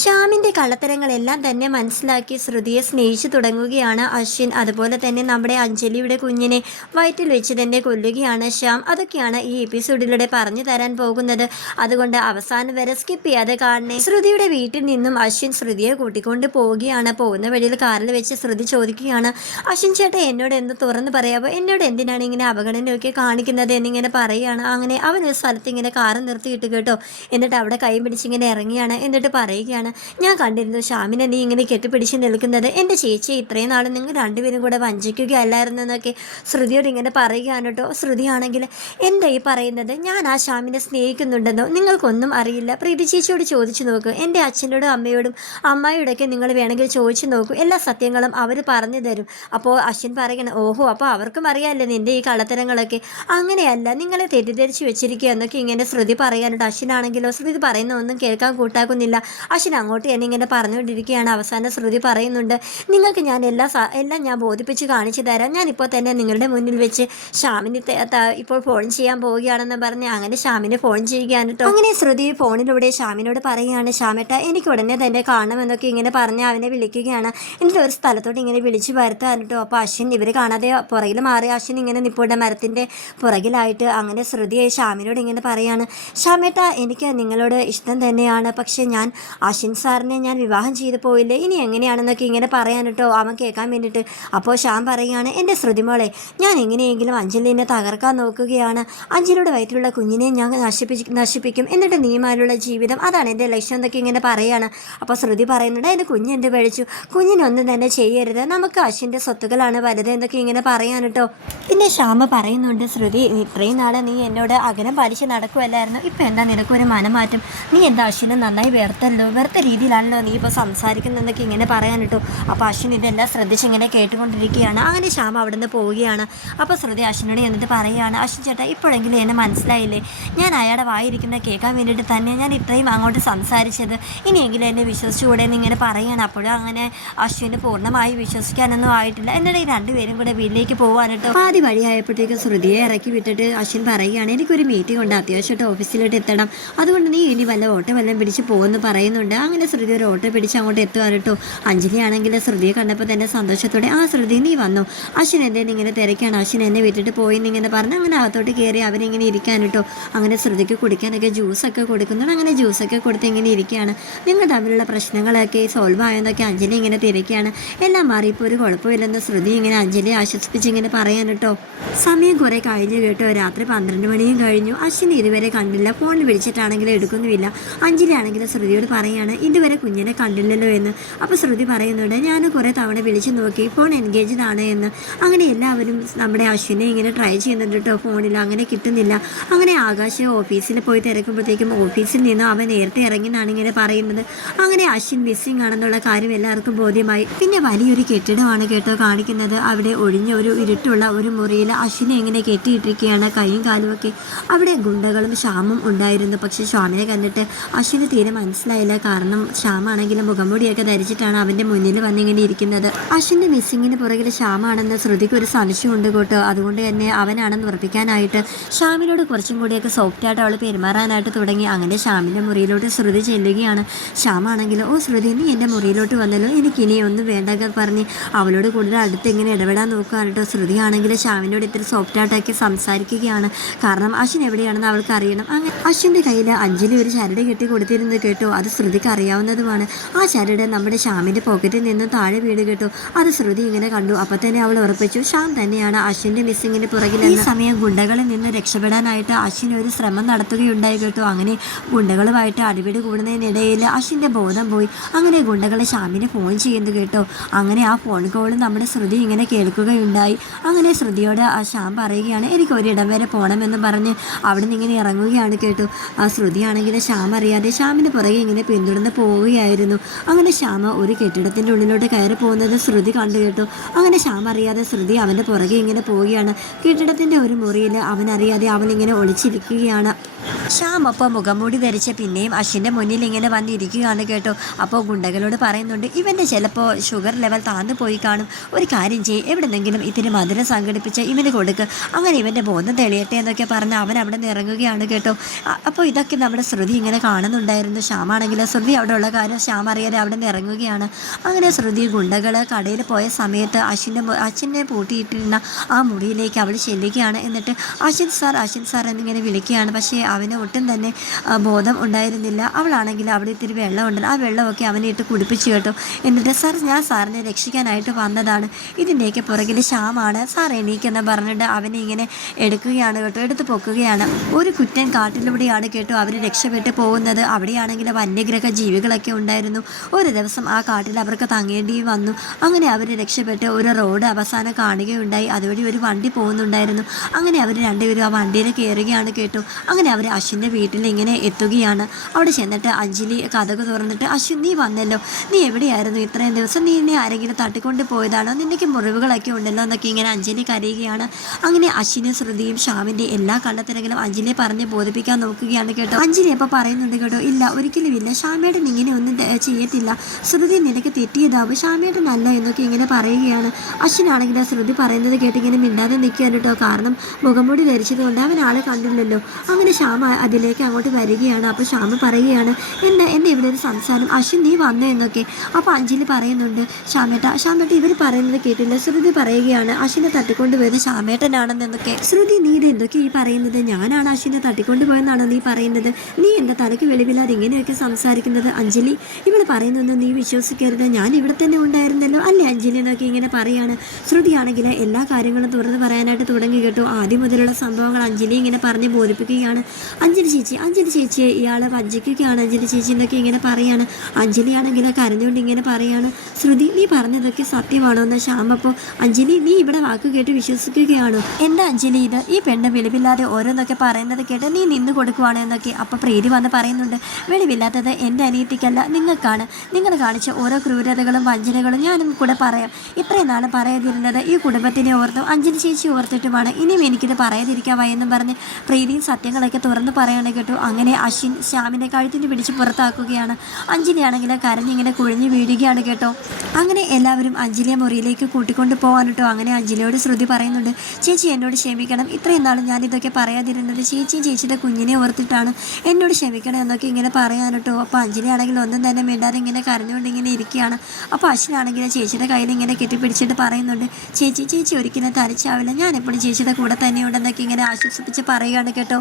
ശ്യാമിന്റെ കള്ളത്തരങ്ങളെല്ലാം തന്നെ മനസ്സിലാക്കി ശ്രുതിയെ സ്നേഹിച്ചു തുടങ്ങുകയാണ് അശ്വിൻ. അതുപോലെ തന്നെ നമ്മുടെ അഞ്ജലിയുടെ കുഞ്ഞിനെ വയറ്റിൽ വെച്ച് തന്നെ കൊല്ലുകയാണ് ശ്യാം. അതൊക്കെയാണ് ഈ എപ്പിസോഡിലൂടെ പറഞ്ഞു തരാൻ പോകുന്നത്. അതുകൊണ്ട് അവസാനം വരെ സ്കിപ്പ് ചെയ്യാതെ കാണണേ. ശ്രുതിയുടെ വീട്ടിൽ നിന്നും അശ്വിൻ ശ്രുതിയെ കൂട്ടിക്കൊണ്ട് പോവുകയാണ്. പോകുന്ന വഴിയിൽ കാറിൽ വെച്ച് ശ്രുതി ചോദിക്കുകയാണ് അശ്വിൻ ചേട്ടൻ എന്നോട് എന്ത് തുറന്ന് പറയാമോ എന്നോട് എന്തിനാണ് ഇങ്ങനെ അപകടനൊക്കെ കാണിക്കുന്നത്? എന്നിങ്ങനെ പറയുകയാണ് അങ്ങനെ അവൻ ഒരു സ്ഥലത്ത് ഇങ്ങനെ കാറ് നിർത്തിയിട്ട് കേട്ടോ. എന്നിട്ട് അവിടെ കൈ പിടിച്ചിങ്ങനെ ഇറങ്ങിയാണ്. എന്നിട്ട് പറയുകയാണ് ഞാൻ കണ്ടിരുന്നു ശ്യാമിനെ നീ ഇങ്ങനെ കെട്ടിപ്പിടിച്ച് നിൽക്കുന്നത്. എന്റെ ചേച്ചി ഇത്രയും നാൾ നിങ്ങൾ രണ്ടുപേരും കൂടെ വഞ്ചിക്കുകയല്ലായിരുന്നു എന്നൊക്കെ ശ്രുതിയോട് ഇങ്ങനെ പറയുകയാണ് കേട്ടോ. ശ്രുതിയാണെങ്കിൽ എന്താ ഈ പറയുന്നത്? ഞാൻ ആ ശ്യാമിനെ സ്നേഹിക്കുന്നുണ്ടെന്നോ? നിങ്ങൾക്കൊന്നും അറിയില്ല. പ്രീതി ചേച്ചിയോട് ചോദിച്ചു നോക്കൂ. എന്റെ അച്ഛനോടും അമ്മയോടും അമ്മായിയോടൊക്കെ നിങ്ങൾ വേണമെങ്കിൽ ചോദിച്ചു നോക്കൂ. എല്ലാ സത്യങ്ങളും അവർ പറഞ്ഞു തരും. അപ്പോൾ അശ്വിൻ പറയണം ഓഹോ അപ്പോൾ അവർക്കും അറിയാമല്ലോ നിന്റെ ഈ കള്ളത്തരങ്ങളൊക്കെ. അങ്ങനെയല്ല നിങ്ങളെ തെറ്റിദ്ധരിച്ച് വെച്ചിരിക്കുക എന്നൊക്കെ ഇങ്ങനെ ശ്രുതി പറയാനുണ്ട്. അശ്വിനാണെങ്കിലോ? ശ്രുതി പറയുന്ന ഒന്നും കേൾക്കാൻ കൂട്ടാക്കുന്നില്ല. അശ്വിൻ അങ്ങോട്ട് തന്നെ ഇങ്ങനെ പറഞ്ഞുകൊണ്ടിരിക്കുകയാണ്. അവസാന ശ്രുതി പറയുന്നുണ്ട് നിങ്ങൾക്ക് ഞാൻ എല്ലാ എല്ലാം ഞാൻ ബോധിപ്പിച്ച് കാണിച്ചു തരാം. ഞാനിപ്പോൾ തന്നെ നിങ്ങളുടെ മുന്നിൽ വെച്ച് ഷാമിന് ഇപ്പോൾ ഫോൺ ചെയ്യാൻ പോവുകയാണെന്ന് പറഞ്ഞ് അങ്ങനെ ഷാമിന് ഫോൺ ചെയ്യുകയാണ് കേട്ടോ അങ്ങനെ ശ്രുതി ഫോണിലൂടെ ഷാമിനോട് പറയുകയാണ് ഷാമേട്ട എനിക്ക് ഉടനെ തന്നെ കാണണമെന്നൊക്കെ ഇങ്ങനെ പറഞ്ഞ് അവനെ വിളിക്കുകയാണ്. എന്നിട്ട് ഒരു സ്ഥലത്തോട്ട് ഇങ്ങനെ വിളിച്ചു വരുത്താൻ കേട്ടോ അപ്പോൾ അശ്വിൻ ഇവർ കാണാതെ പുറകിൽ മാറി. അശ്വിൻ ഇങ്ങനെ നിപ്പോടെ മരത്തിന്റെ പുറകിലായിട്ട്. അങ്ങനെ ശ്രുതിയെ ഷാമിനോട് ഇങ്ങനെ പറയാണ് ഷാമേട്ട എനിക്ക് നിങ്ങളോട് ഇഷ്ടം തന്നെയാണ്. പക്ഷേ ഞാൻ അശ്വിൻ സാറിനെ ഞാൻ വിവാഹം ചെയ്തു പോയില്ലേ ഇനി എങ്ങനെയാണെന്നൊക്കെ ഇങ്ങനെ പറയാൻ കേട്ടോ. അവൻ കേൾക്കാൻ വേണ്ടിയിട്ട്. അപ്പോൾ ഷാം പറയുകയാണ് എന്റെ ശ്രുതിമോളെ ഞാൻ എങ്ങനെയെങ്കിലും അഞ്ജലിനെ തകർക്കാൻ നോക്കുകയാണ്. അഞ്ജലിയുടെ വയറ്റിലുള്ള കുഞ്ഞിനെ ഞാൻ നശിപ്പിച്ച് നശിപ്പിക്കും. എന്നിട്ട് നീമാലുള്ള ജീവിതം അതാണ് എന്റെ ലക്ഷ്യം എന്നൊക്കെ ഇങ്ങനെ പറയുകയാണ് അപ്പോൾ ശ്രുതി പറയുന്നുണ്ട് എന്റെ കുഞ്ഞ് എന്റെ പഴിച്ചു കുഞ്ഞിനൊന്നും തന്നെ ചെയ്യരുത്. നമുക്ക് അശ്വിന്റെ സ്വത്തുക്കളാണ് വലുത് എന്നൊക്കെ ഇങ്ങനെ പറയാൻ കേട്ടോ. പിന്നെ ശ്യാമ പറയുന്നുണ്ട് ശ്രുതി ഇത്രയും നാളെ നീ എന്നോട് അകലം പാലിച്ച് നടക്കുമല്ലായിരുന്നു ഇപ്പം എന്താ നിനക്കൊരു മനമാറ്റം? നീ എന്താ അശ്വിനെ നന്നായി വെറുത്തല്ലോ വെറുത്ത രീതിയിലാണല്ലോ നീ ഇപ്പോൾ സംസാരിക്കുന്നതെന്നൊക്കെ ഇങ്ങനെ പറയാൻ കേട്ടോ അപ്പോൾ അശ്വിൻ ഇതെല്ലാം ശ്രദ്ധിച്ച് ഇങ്ങനെ കേട്ടുകൊണ്ടിരിക്കുകയാണ്. അങ്ങനെ ശ്യാമ അവിടെ നിന്ന് പോവുകയാണ്. അപ്പോൾ ശ്രുതി അശ്വിനോട് എന്നിട്ട് പറയുകയാണ് അശ്വിൻ ചേട്ടാ ഇപ്പോഴെങ്കിലും എന്നെ മനസ്സിലായില്ലേ? ഞാൻ അയാളുടെ വായിരിക്കുന്ന കേൾക്കാൻ വേണ്ടിയിട്ട് തന്നെ ഞാൻ ഇത്രയും അങ്ങോട്ട് സംസാരിച്ചത്. ഇനിയെങ്കിലും എന്നെ വിശ്വസിച്ചുകൂടെ എന്ന് ഇങ്ങനെ പറയുകയാണ്. അപ്പോഴും അങ്ങനെ അശ്വിന് പൂർണമായി വിശ്വസിക്കാനൊന്നും ആയിട്ടില്ല. എന്നിട്ട് ഈ രണ്ടുപേരും കൂടെ വീട്ടിലേക്ക് പോകാനിട്ടോ പാതി വഴിയായപ്പോഴത്തേക്കും ശ്രുതിയെ ഇറക്കി വിട്ടിട്ട് അശ്വിൻ പറയുകയാണ് എനിക്കൊരു മീറ്റിംഗ് ഉണ്ട്. അത്യാവശ്യമായിട്ട് ഓഫീസിലോട്ട് എത്തണം. അതുകൊണ്ട് നീ ഇനി വല്ല ഓട്ടോ വല്ലതും പിടിച്ച് പോകുമെന്ന് പറയുന്നുണ്ട്. അങ്ങനെ ശ്രുതി ഒരു ഓട്ടോ പിടിച്ച് അങ്ങോട്ട് എത്തുകയാണ് കേട്ടോ അഞ്ജലി ആണെങ്കിൽ ശ്രുതിയെ കണ്ടപ്പോൾ തന്നെ സന്തോഷത്തോടെ ആ ശ്രുതി നീ വന്നു. അശ്വിൻ എന്തേലും ഇങ്ങനെ തിരക്കാണ്. അശ്വിൻ എന്നെ വിട്ടിട്ട് പോയി എന്നിങ്ങനെ പറഞ്ഞ് അങ്ങനെ അകത്തോട്ട് കയറി അവരിങ്ങനെ ഇരിക്കാൻ കേട്ടോ അങ്ങനെ ശ്രുതിക്ക് കുടിക്കാനൊക്കെ ജ്യൂസൊക്കെ കൊടുക്കുന്നുണ്ട്. അങ്ങനെ ജ്യൂസൊക്കെ കൊടുത്ത് ഇങ്ങനെ ഇരിക്കുകയാണ്. നിങ്ങൾ തമ്മിലുള്ള പ്രശ്നങ്ങളൊക്കെ സോൾവ് ആയതൊക്കെ അഞ്ജലി ഇങ്ങനെ തിരക്കുകയാണ് എല്ലാം മാറി ഇപ്പോൾ ഒരു കുഴപ്പമില്ലെന്ന് ശ്രുതി ഇങ്ങനെ അഞ്ജലി ആശ്വസിപ്പിച്ച് ഇങ്ങനെ പറയാൻ കേട്ടോ സമയം കുറേ കഴിഞ്ഞു കേട്ടോ. രാത്രി പന്ത്രണ്ട് മണിയും കഴിഞ്ഞു. അശ്വിൻ ഇതുവരെ കണ്ടില്ല. ഫോണിൽ വിളിച്ചിട്ടാണെങ്കിലും എടുക്കുന്നുമില്ല. അഞ്ജലി ആണെങ്കിൽ ശ്രുതിയോട് പറയാണ് ഇതുവരെ കുഞ്ഞിനെ കണ്ടില്ലല്ലോ എന്ന്. അപ്പോൾ ശ്രുതി പറയുന്നുണ്ട് ഞാൻ കുറേ തവണ വിളിച്ചു നോക്കി ഫോൺ എൻഗേജ്ഡ് ആണ് എന്ന്. അങ്ങനെ എല്ലാവരും നമ്മുടെ അശ്വിനെ ഇങ്ങനെ ട്രൈ ചെയ്യുന്നുണ്ട് കേട്ടോ ഫോണിൽ അങ്ങനെ കിട്ടുന്നില്ല. അങ്ങനെ ആകാശ് ഓഫീസിൽ പോയി തിരക്കുമ്പോഴത്തേക്കും ഓഫീസിൽ നിന്നും അവൻ നേരത്തെ ഇറങ്ങി എന്നാണ് ഇങ്ങനെ പറയുന്നത്. അങ്ങനെ അശ്വിൻ മിസ്സിംഗ് ആണെന്നുള്ള കാര്യം എല്ലാവർക്കും ബോധ്യമായി. പിന്നെ വലിയൊരു കെട്ടിടമാണ് കേട്ടോ കാണിക്കുന്നത്. അവിടെ ഒഴിഞ്ഞ ഒരു ഇരുട്ടുള്ള ഒരു മുറിയിൽ അശ്വിനെ ഇങ്ങനെ കെട്ടിയിട്ടിരിക്കുകയാണ് കൈയും കാലും ഒക്കെ. അവിടെ ഗുണ്ടകളും ക്ഷാമം ഉണ്ടായിരുന്നു. പക്ഷേ ശ്യാമിനെ കണ്ടിട്ട് അശ്വിന് തീരെ മനസ്സിലായില്ല. കാരണം ശ്യാമാണെങ്കിൽ മുഖംമൂടിയൊക്കെ ധരിച്ചിട്ടാണ് അവന്റെ മുന്നിൽ വന്നിങ്ങനെ ഇരിക്കുന്നത്. അശ്വിന്റെ മിസ്സിങ്ങിന് പുറകിൽ ശ്യാമാണെന്ന് ശ്രുതിക്ക് ഒരു സംശയമുണ്ട് കേട്ടോ. അതുകൊണ്ട് തന്നെ അവനാണെന്ന് ഉറപ്പിക്കാനായിട്ട് ശ്യാമിനോട് കുറച്ചും കൂടിയൊക്കെ സോഫ്റ്റായിട്ട് അവൾ പെരുമാറാനായിട്ട് തുടങ്ങി. അങ്ങനെ ശ്യാമിന്റെ മുറിയിലോട്ട് ശ്രുതി ചെല്ലുകയാണ്. ശ്യാമാണെങ്കിൽ ഓ ശ്രുതി നീ എന്റെ മുറിയിലോട്ട് വന്നല്ലോ. എനിക്ക് ഇനി ഒന്നും വേണ്ടൊക്കെ പറഞ്ഞ് അവളോട് കൂടുതൽ അടുത്ത് ഇങ്ങനെ ഇടപെടാൻ നോക്കുകയാണ് കേട്ടോ. ശ്രുതിയാണെങ്കിൽ ശ്യാമിനോട് ഇത്തിരി സോഫ്റ്റായിട്ടൊക്കെ സംസാരിക്കുകയാണ്. കാരണം അശ്വിൻ എവിടെയാണെന്ന് അവൾക്ക് അറിയണം. അങ്ങനെ അശ്വിന്റെ കയ്യിൽ അഞ്ജലി ഒരു ചരട് കെട്ടി കൊടുത്തിരുന്നത് കേട്ടോ. അത് ശ്രുതിക്ക് അറിയാവുന്നതുമാണ്. ആ ചരട് നമ്മുടെ ശ്യാമിന്റെ പോക്കറ്റിൽ നിന്ന് താഴെ വീട് കേട്ടോ. അത് ശ്രുതി ഇങ്ങനെ കണ്ടു. അപ്പം തന്നെ അവൾ ഉറപ്പിച്ചു ശ്യാം തന്നെയാണ് അശ്വിന്റെ മിസ്സിങ്ങിന് പുറകിൽ ഈ സമയം ഗുണ്ടകളിൽ നിന്ന് രക്ഷപ്പെടാനായിട്ട് അശ്വിൻ ഒരു ശ്രമം നടത്തുകയുണ്ടായി കേട്ടോ. അങ്ങനെ ഗുണ്ടകളുമായിട്ട് അടിപിടി കൂടുന്നതിനിടയിൽ അശ്വിന്റെ ബോധം പോയി. അങ്ങനെ ഗുണ്ടകളെ ശ്യാമിനെ ഫോൺ ചെയ്യുന്നത് കേട്ടോ. അങ്ങനെ ആ ഫോൺ കോൾ നമ്മുടെ ശ്രുതി ഇങ്ങനെ കേൾക്കുകയുണ്ടായി. അങ്ങനെ ശ്രുതിയോട് ആ ശ്യാം പറയുകയാണ് എനിക്ക് ഒരിടം വരെ പോകണമെന്ന് പറഞ്ഞ് അവിടെ നിന്ന് ഇങ്ങനെ ഇറങ്ങുകയാണ് കേട്ടോ. ആ ശ്രുതിയാണെങ്കിൽ ശ്യാം അറിയാതെ ശ്യാമിന്റെ പുറകെ ഇങ്ങനെ പിന്തുടർന്ന് പോവുകയായിരുന്നു. അങ്ങനെ ശ്യാമ ഒരു കെട്ടിടത്തിന്റെ ഉള്ളിലോട്ട് കയറി പോകുന്നത് ശ്രുതി കണ്ടു കേട്ടു. അങ്ങനെ ശ്യാമ അറിയാതെ ശ്രുതി അവന്റെ പുറകെ ഇങ്ങനെ പോവുകയാണ്. കെട്ടിടത്തിന്റെ ഒരു മുറിയിൽ അവനറിയാതെ അവനിങ്ങനെ ഒളിച്ചിരിക്കുകയാണ്. ശ്യാം അപ്പോൾ മുഖംമൂടി ധരിച്ച് പിന്നെയും അശ്വിന്റെ മുന്നിൽ ഇങ്ങനെ വന്നിരിക്കുകയാണ് കേട്ടോ. അപ്പോൾ ഗുണ്ടകളോട് പറയുന്നുണ്ട് ഇവന്റെ ചിലപ്പോൾ ഷുഗർ ലെവൽ താന്നു പോയി കാണും. ഒരു കാര്യം ചെയ്യും എവിടെന്നെങ്കിലും ഇത്തിരി മധുരം സംഘടിപ്പിച്ച് ഇവന് കൊടുക്ക്. അങ്ങനെ ഇവന്റെ ബോധം തെളിയട്ടെ എന്നൊക്കെ പറഞ്ഞ് അവൻ അവിടെ നിന്ന് ഇറങ്ങുകയാണ് കേട്ടോ. അപ്പോൾ ഇതൊക്കെ നമ്മുടെ ശ്രുതി ഇങ്ങനെ കാണുന്നുണ്ടായിരുന്നു. ശ്യാമാണെങ്കിൽ ശ്രുതി അവിടെയുള്ള കാര്യം ശ്യാം അറിയാതെ അവിടെ നിന്ന് ഇറങ്ങുകയാണ്. അങ്ങനെ ശ്രുതി ഗുണ്ടകൾ കടയിൽ പോയ സമയത്ത് അശ്വിന്റെ അച്ഛനെ പൂട്ടിയിട്ടിരുന്ന ആ മുറിയിലേക്ക് അവൾ ചെല്ലുകയാണ്. എന്നിട്ട് അശ്വിൻ സാർ അശ്വിൻ സാർ എന്നിങ്ങനെ വിളിക്കുകയാണ്. പക്ഷേ അവന് ഒട്ടും തന്നെ ബോധം ഉണ്ടായിരുന്നില്ല. അവളാണെങ്കിൽ അവിടെ ഇത്തിരി വെള്ളമുണ്ടല്ലോ. ആ വെള്ളമൊക്കെ അവനെ ഇട്ട് കുടിപ്പിച്ചു കേട്ടോ. എന്നിട്ട് സാർ ഞാൻ സാറിനെ രക്ഷിക്കാനായിട്ട് വന്നതാണ്. ഇതിന്റെയൊക്കെ പുറകിൽ ശ്യാമാണ്. സാർ എണീക്കെന്ന് പറഞ്ഞിട്ട് അവനെ ഇങ്ങനെ എടുക്കുകയാണ് കേട്ടോ. എടുത്ത് പൊക്കുകയാണ്. ഒരു കുറ്റൻ കാട്ടിലൂടെയാണ് കേട്ടോ അവർ രക്ഷപ്പെട്ട് പോകുന്നത്. അവിടെയാണെങ്കിൽ വന്യഗ്രഹ ജീവികളൊക്കെ ഉണ്ടായിരുന്നു. ഒരു ദിവസം ആ കാട്ടിൽ അവർക്ക് തങ്ങേണ്ടി വന്നു. അങ്ങനെ അവർ രക്ഷപ്പെട്ട് ഒരു റോഡ് അവസാനം കാണുകയുണ്ടായി. അതുവഴി ഒരു വണ്ടി പോകുന്നുണ്ടായിരുന്നു. അങ്ങനെ അവർ രണ്ടുപേരും ആ വണ്ടിയിൽ കയറുകയാണ് കേട്ടു. അങ്ങനെ അവർ അശ്വിന്റെ വീട്ടിൽ ഇങ്ങനെ എത്തുകയാണ്. അവിടെ ചെന്നിട്ട് അഞ്ജലി കഥക് തുറന്നിട്ട് അശ്വിൻ നീ വന്നല്ലോ. നീ എവിടെയായിരുന്നു ഇത്രയും ദിവസം? നീ എന്നെ ആരെങ്കിലും തട്ടിക്കൊണ്ട് പോയതാണോ? നിനക്ക് മുറിവുകളൊക്കെ ഉണ്ടല്ലോ എന്നൊക്കെ ഇങ്ങനെ അഞ്ജലി കരയുകയാണ്. അങ്ങനെ അശ്വിനും ശ്രുതിയും ഷാമിന്റെ എല്ലാ കള്ളത്തിനെങ്കിലും അഞ്ജലിയെ പറഞ്ഞ് ബോധിപ്പിക്കാൻ നോക്കുകയാണ് കേട്ടോ. അഞ്ജലി അപ്പോൾ പറയുന്നുണ്ട് കേട്ടോ ഇല്ല ഒരിക്കലും ഇല്ല ഷാമേട്ടൻ ഇങ്ങനെ ഒന്നും ചെയ്യത്തില്ല. ശ്രുതി നിനക്ക് തെറ്റിയതാവും. ഷാമേട്ടൻ അല്ല എന്നൊക്കെ ഇങ്ങനെ പറയുകയാണ്. അശ്വിനാണെങ്കിൽ ശ്രുതി പറയുന്നത് കേട്ട് ഇങ്ങനെ മിണ്ടാതെ നിൽക്കുകയാണ് കേട്ടോ. കാരണം മുഖംമൂടി ധരിച്ചത് കൊണ്ട് അവൻ ആളെ കണ്ടില്ലല്ലോ. അങ്ങനെ ശ്യാമ അതിലേക്ക് അങ്ങോട്ട് വരികയാണ്. അപ്പോൾ ശ്യാമ പറയുകയാണ് എന്താ എന്താ ഇവിടെ ഒരു സംസാരം? അശ്വിൻ നീ വന്നോ എന്നൊക്കെ. അപ്പോൾ അഞ്ജലി പറയുന്നുണ്ട് ശ്യാമേട്ട ശ്യാമേട്ട ഇവർ പറയുന്നത് കേട്ടില്ല. ശ്രുതി പറയുകയാണ് അശ്വിനെ തട്ടിക്കൊണ്ട് പോയത് ശ്യാമേട്ടനാണെന്നൊക്കെ ശ്രുതി നീ ഇത് എന്തൊക്കെ ഈ പറയുന്നത്? ഞാനാണ് അശ്വിനെ തട്ടിക്കൊണ്ട് പോയെന്നാണോ നീ പറയുന്നത്? നീ എന്റെ തലയ്ക്ക് വെളിവില്ലാതെ ഇങ്ങനെയൊക്കെ സംസാരിക്കുന്നത് അഞ്ജലി? ഇവൾ പറയുന്നൊന്നും നീ വിശ്വസിക്കരുത്. ഞാൻ ഇവിടെ തന്നെ ഉണ്ടായിരുന്നല്ലോ. അല്ലേ അഞ്ജലി എന്നൊക്കെ ഇങ്ങനെ പറയാണ്. ശ്രുതിയാണെങ്കിൽ എല്ലാ കാര്യങ്ങളും തുറന്ന് പറയാനായിട്ട് തുടങ്ങി കേട്ടു. ആദ്യം മുതലുള്ള സംഭവങ്ങൾ അഞ്ജലി ഇങ്ങനെ പറഞ്ഞ് ബോധിപ്പിക്കുകയാണ്. അഞ്ജലി ചേച്ചി അഞ്ജലി ചേച്ചിയെ ഇയാൾ വഞ്ചിക്കുകയാണ്. അഞ്ജലി ചേച്ചി എന്നൊക്കെ ഇങ്ങനെ പറയാണ്. അഞ്ജലി ആണെങ്കിൽ കരഞ്ഞുകൊണ്ട് ഇങ്ങനെ പറയാണ് ശ്രുതി നീ പറഞ്ഞതൊക്കെ സത്യമാണോ? എന്ന് ശ്യാം അപ്പോൾ അഞ്ജലി നീ ഇവിടെ വാക്ക് കേട്ട് വിശ്വസിക്കുകയാണോ? എന്താ അഞ്ജലി ഇത്? ഈ പെണ്ണ് വെളിവില്ലാതെ ഓരോന്നൊക്കെ പറയുന്നത് കേട്ട് നീ നിന്ന് കൊടുക്കുവാണോ? എന്നൊക്കെ അപ്പോൾ പ്രീതി വന്ന് പറയുന്നുണ്ട്. വെളിവില്ലാത്തത് എന്റെ അനിയത്തിക്കല്ല നിങ്ങൾക്കാണ്. നിങ്ങൾ കാണിച്ച ഓരോ ക്രൂരതകളും വഞ്ചനകളും ഞാനും കൂടെ പറയാം. ഇത്രയും നാളും പറയാതിരുന്നത് ഈ കുടുംബത്തിനെ ഓർത്തും അഞ്ജലി ചേച്ചി ഓർത്തിട്ടുമാണ്. ഇനിയും എനിക്കിത് പറയാതിരിക്കാൻ വയ്യെന്നും പറഞ്ഞ് പ്രീതിയും സത്യങ്ങളൊക്കെ തുറന്ന് പറയാണ് കേട്ടു. അങ്ങനെ അശ്വിൻ ശ്യാമിന്റെ കഴുത്തിന് പിടിച്ച് പുറത്താക്കുകയാണ്. അഞ്ജലിയാണെങ്കിൽ കരഞ്ഞിങ്ങനെ കുഴഞ്ഞു വീഴുകയാണ് കേട്ടോ. അങ്ങനെ എല്ലാവരും അഞ്ജലിയെ മുറിയിലേക്ക് കൂട്ടിക്കൊണ്ട് പോകാൻ കേട്ടോ. അങ്ങനെ അഞ്ജലിയോട് ശ്രുതി പറയുന്നുണ്ട് ചേച്ചി എന്നോട് ക്ഷമിക്കണം. ഇത്രയും നാളും ഞാൻ ഇതൊക്കെ പറയാതിരുന്നത് ചേച്ചിയും ചേച്ചിയുടെ കുഞ്ഞിനെ ഓർത്തിട്ടാണ്. എന്നോട് ക്ഷമിക്കണം എന്നൊക്കെ ഇങ്ങനെ പറയാൻ അപ്പോൾ അഞ്ജലി ആണെങ്കിൽ ഒന്നും തന്നെ മിണ്ടാതെ ഇങ്ങനെ കരഞ്ഞുകൊണ്ട് ഇങ്ങനെ ഇരിക്കുകയാണ്. അപ്പോൾ അശ്വിനാണെങ്കിൽ ചേച്ചിയുടെ കയ്യിൽ ഇങ്ങനെ കെട്ടിപ്പിടിച്ചിട്ട് പറയുന്നുണ്ട് ചേച്ചി ചേച്ചി ഒരിക്കലും തനിച്ചാവില്ല. ഞാൻ എപ്പോഴും ചേച്ചിയുടെ കൂടെ തന്നെയുണ്ടെന്നൊക്കെ ഇങ്ങനെ ആശ്വസിപ്പിച്ച് പറയുകയാണ് കേട്ടോ.